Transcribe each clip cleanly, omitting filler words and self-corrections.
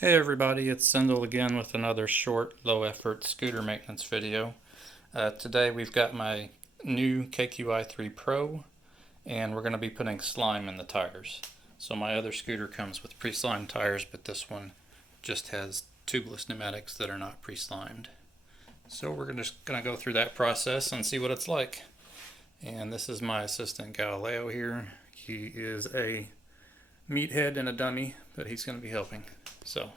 Hey everybody, it's Sindel again with another short, low-effort scooter maintenance video. Today we've got my Niu KQi3 Pro, and we're going to be putting slime in the tires. So my other scooter comes with pre-slimed tires, but this one just has tubeless pneumatics that are not pre-slimed. So we're just going to go through that process and see what it's like. And this is my assistant Galileo here. He is a meathead and a dummy, but he's going to be helping. So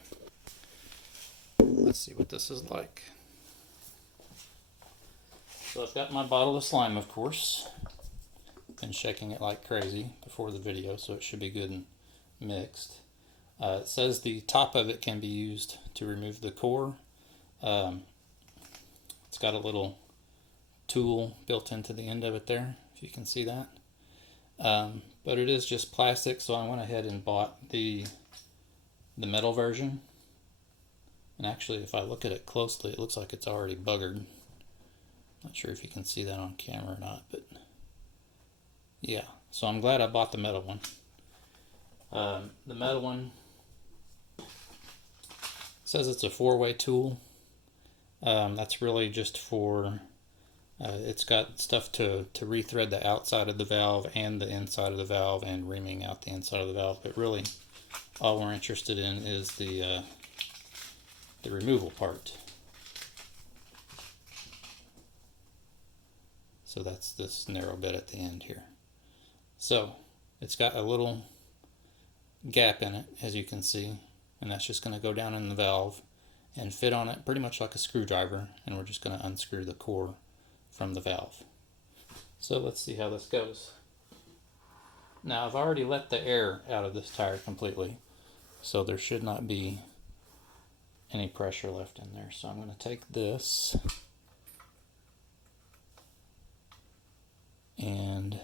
let's see what this is like. So I've got my bottle of slime, of course. Been shaking it like crazy before the video, so it should be good and mixed. It says the top of it can be used to remove the core. It's got a little tool built into the end of it there, if you can see that. But it is just plastic, so I went ahead and bought the metal version. And actually, if I look at it closely, it looks like it's already buggered. Not sure if you can see that on camera or not, but yeah. So I'm glad I bought the metal one. The metal one says it's a 4-way tool. That's really just for, it's got stuff to rethread the outside of the valve and the inside of the valve and reaming out the inside of the valve. But really, all we're interested in is the removal part. So that's this narrow bit at the end here. So it's got a little gap in it, as you can see, and that's just going to go down in the valve and fit on it pretty much like a screwdriver, and we're just going to unscrew the core from the valve. So let's see how this goes. Now I've already let the air out of this tire completely, so there should not be any pressure left in there. So I'm going to take this and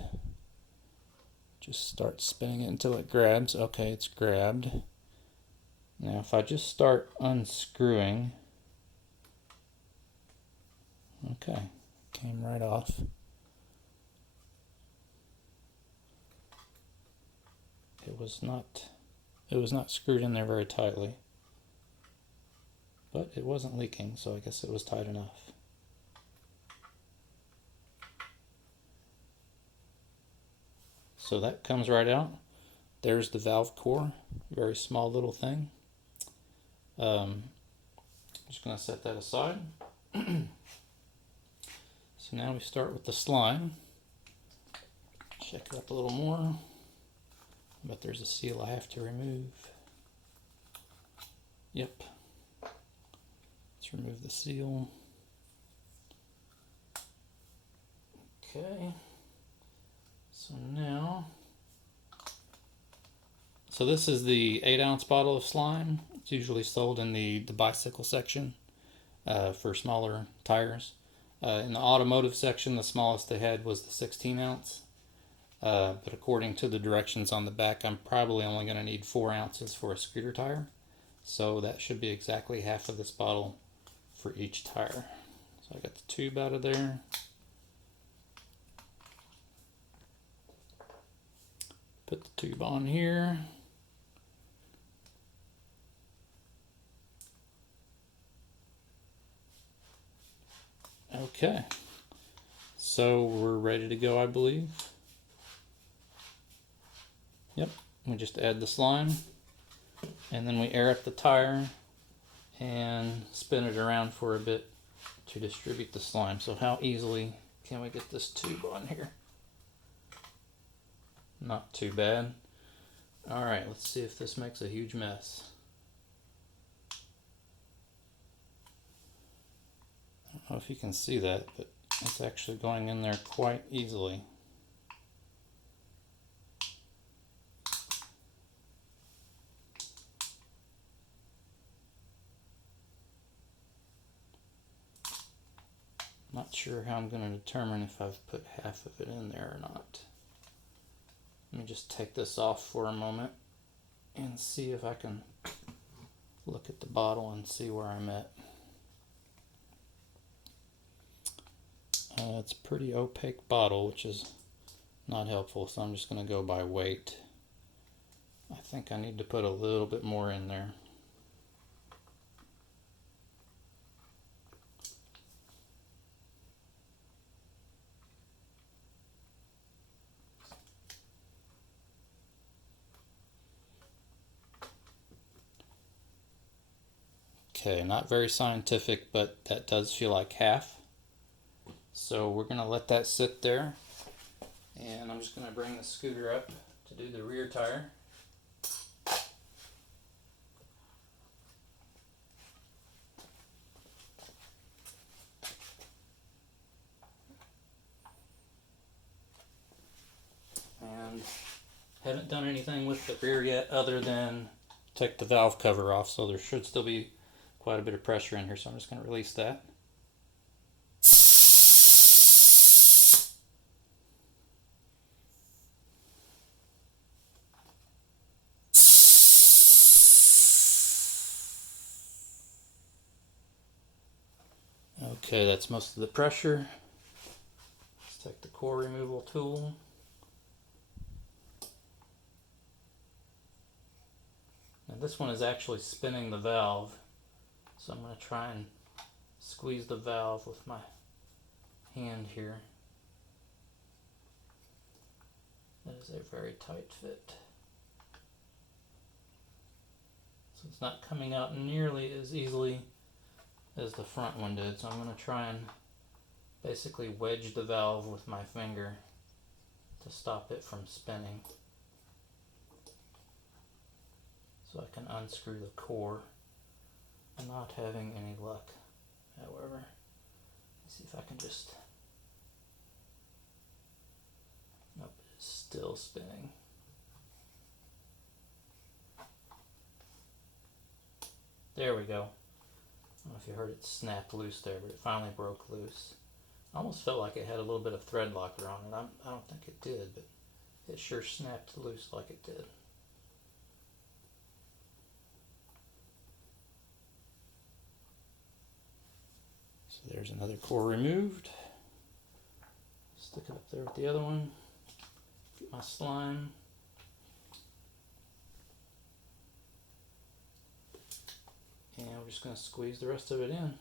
just start spinning it until it grabs. Okay, it's grabbed. Now if I just start unscrewing, okay, came right off. It was not screwed in there very tightly, but it wasn't leaking, so I guess it was tight enough. So that comes right out. There's the valve core, very small little thing. Just going to set that aside. So now we start with the slime. Check it up a little more. But there's a seal I have to remove. Yep. Let's remove the seal. Okay. So now, this is the 8-ounce bottle of slime. It's usually sold in the bicycle section for smaller tires. In the automotive section, the smallest they had was the 16-ounce. But according to the directions on the back, I'm probably only going to need 4 ounces for a scooter tire. So that should be exactly half of this bottle for each tire. So I got the tube out of there. Put the tube on here. Okay, so we're ready to go, I believe. Yep, we just add the slime, and then we air up the tire and spin it around for a bit to distribute the slime. So how easily can we get this tube on here? Not too bad. Alright, let's see if this makes a huge mess. I don't know if you can see that, but it's actually going in there quite easily. Not sure how I'm going to determine if I've put half of it in there or not. Let me just take this off for a moment and see if I can look at the bottle and see where I'm at. It's a pretty opaque bottle, which is not helpful, so I'm just going to go by weight. I think I need to put a little bit more in there. Okay, not very scientific, but that does feel like half. So we're going to let that sit there. And I'm just going to bring the scooter up to do the rear tire. And haven't done anything with the rear yet other than take the valve cover off, so there should still be quite a bit of pressure in here, so I'm just going to release that. Okay, that's most of the pressure. Let's take the core removal tool. Now this one is actually spinning the valve, so I'm going to try and squeeze the valve with my hand here. That is a very tight fit. So it's not coming out nearly as easily as the front one did, so I'm going to try and basically wedge the valve with my finger to stop it from spinning, so I can unscrew the core. I'm not having any luck, however. Let's see if I can just... Nope, it's still spinning. There we go. I don't know if you heard it snap loose there, but it finally broke loose. I almost felt like it had a little bit of thread locker on it. I don't think it did, but it sure snapped loose like it did. So there's another core removed. Stick it up there with the other one. Get my slime. And we're just going to squeeze the rest of it in.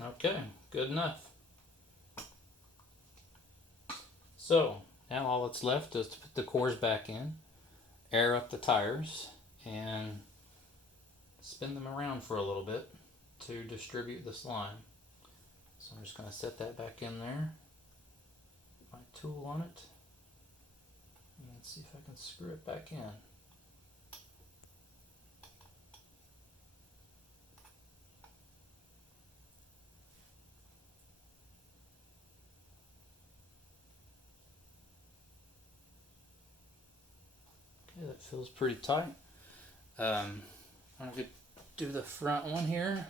Okay, good enough. So now all that's left is to put the cores back in, air up the tires, and spin them around for a little bit to distribute the slime. So I'm just going to set that back in there, put my tool on it, and see if I can screw it back in. Okay, that feels pretty tight. I'm going to do the front one here.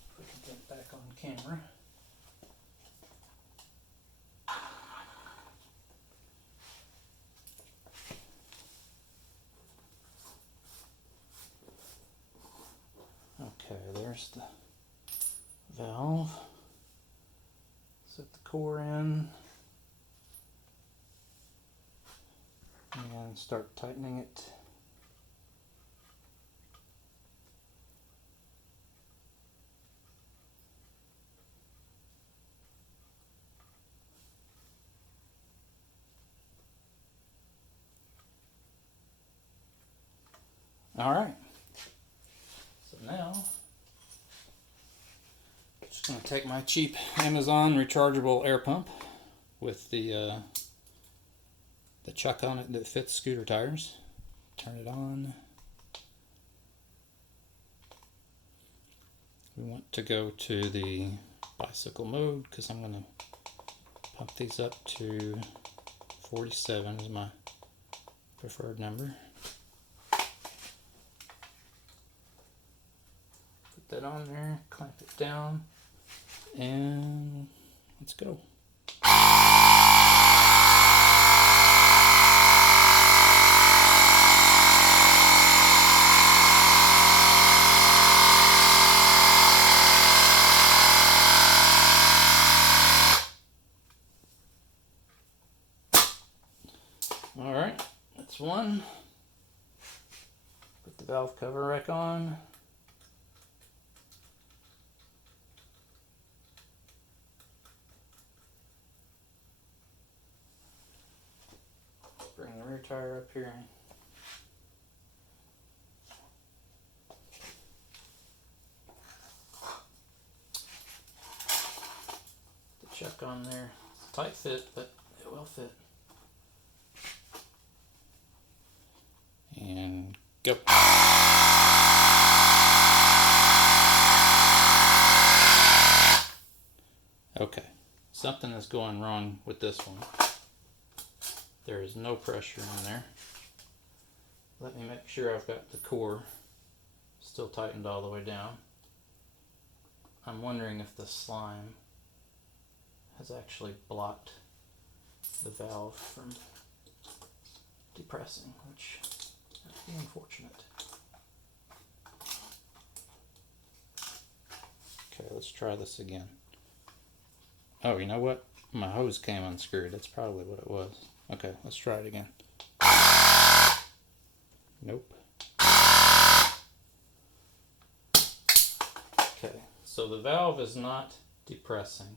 If we can get it back on camera. Okay, there's the valve. Set the core in and start tightening it. All right. So now I'm going to take my cheap Amazon rechargeable air pump with the chuck on it that fits scooter tires. Turn it on. We want to go to the bicycle mode because I'm going to pump these up to 47 is my preferred number. Put that on there, clamp it down, and let's go. Alright, that's one. Put the valve cover back on. Bring the rear tire up here. The chuck on there. It's a tight fit, but it will fit. And go. Okay, something is going wrong with this one. There is no pressure in there. Let me make sure I've got the core still tightened all the way down. I'm wondering if the slime has actually blocked the valve from depressing, which would be unfortunate. Okay, let's try this again. Oh, you know what? My hose came unscrewed. That's probably what it was. Okay, let's try it again. Nope. Okay, so the valve is not depressing.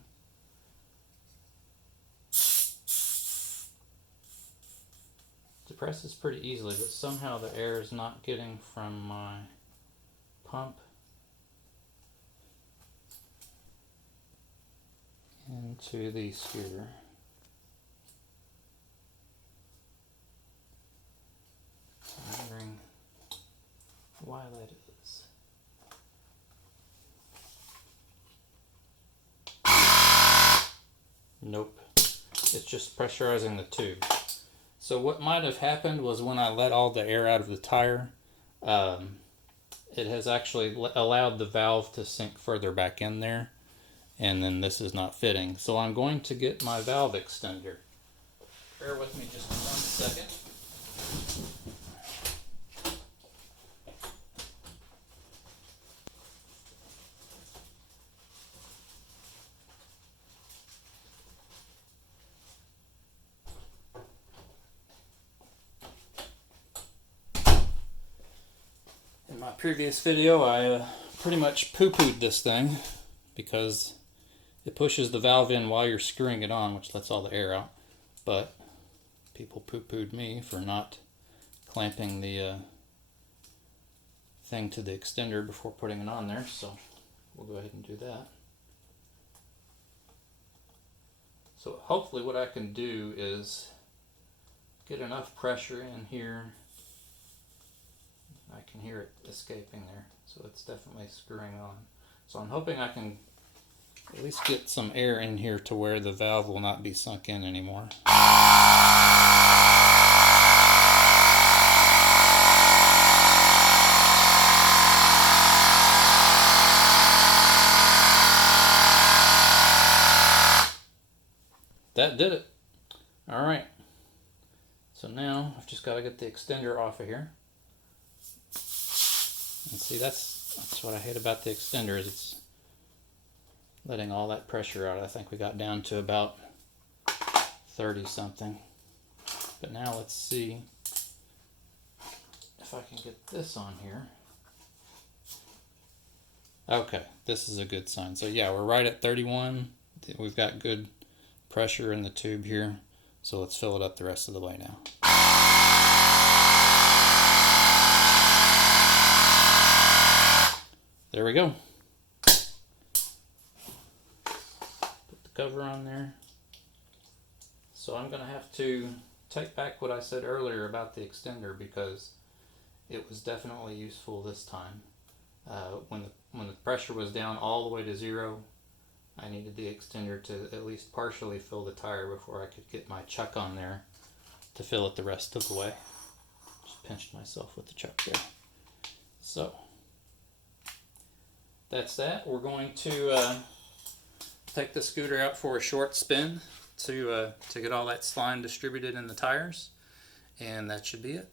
Depresses pretty easily, but somehow the air is not getting from my pump into the scooter. I'm wondering why that is. Nope. It's just pressurizing the tube. So what might have happened was when I let all the air out of the tire, it has actually allowed the valve to sink further back in there, and then this is not fitting. So I'm going to get my valve extender. Bear with me just 1 second. In my previous video, I pretty much poo-pooed this thing because it pushes the valve in while you're screwing it on, which lets all the air out. But people poo-pooed me for not clamping the thing to the extender before putting it on there, so we'll go ahead and do that. So hopefully what I can do is get enough pressure in here. I can hear it escaping there, so it's definitely screwing on. So I'm hoping I can at least get some air in here to where the valve will not be sunk in anymore. That did it. All right. So now I've just got to get the extender off of here. And see, that's what I hate about the extender, is it's letting all that pressure out. I think we got down to about 30 something. But now let's see if I can get this on here. Okay, this is a good sign. So yeah, we're right at 31. We've got good pressure in the tube here. So let's fill it up the rest of the way now. There we go. Put the cover on there. So I'm going to have to take back what I said earlier about the extender, because it was definitely useful this time. When the pressure was down all the way to 0, I needed the extender to at least partially fill the tire before I could get my chuck on there to fill it the rest of the way. Just pinched myself with the chuck there. So that's that. We're going to take the scooter out for a short spin to get all that slime distributed in the tires, and that should be it.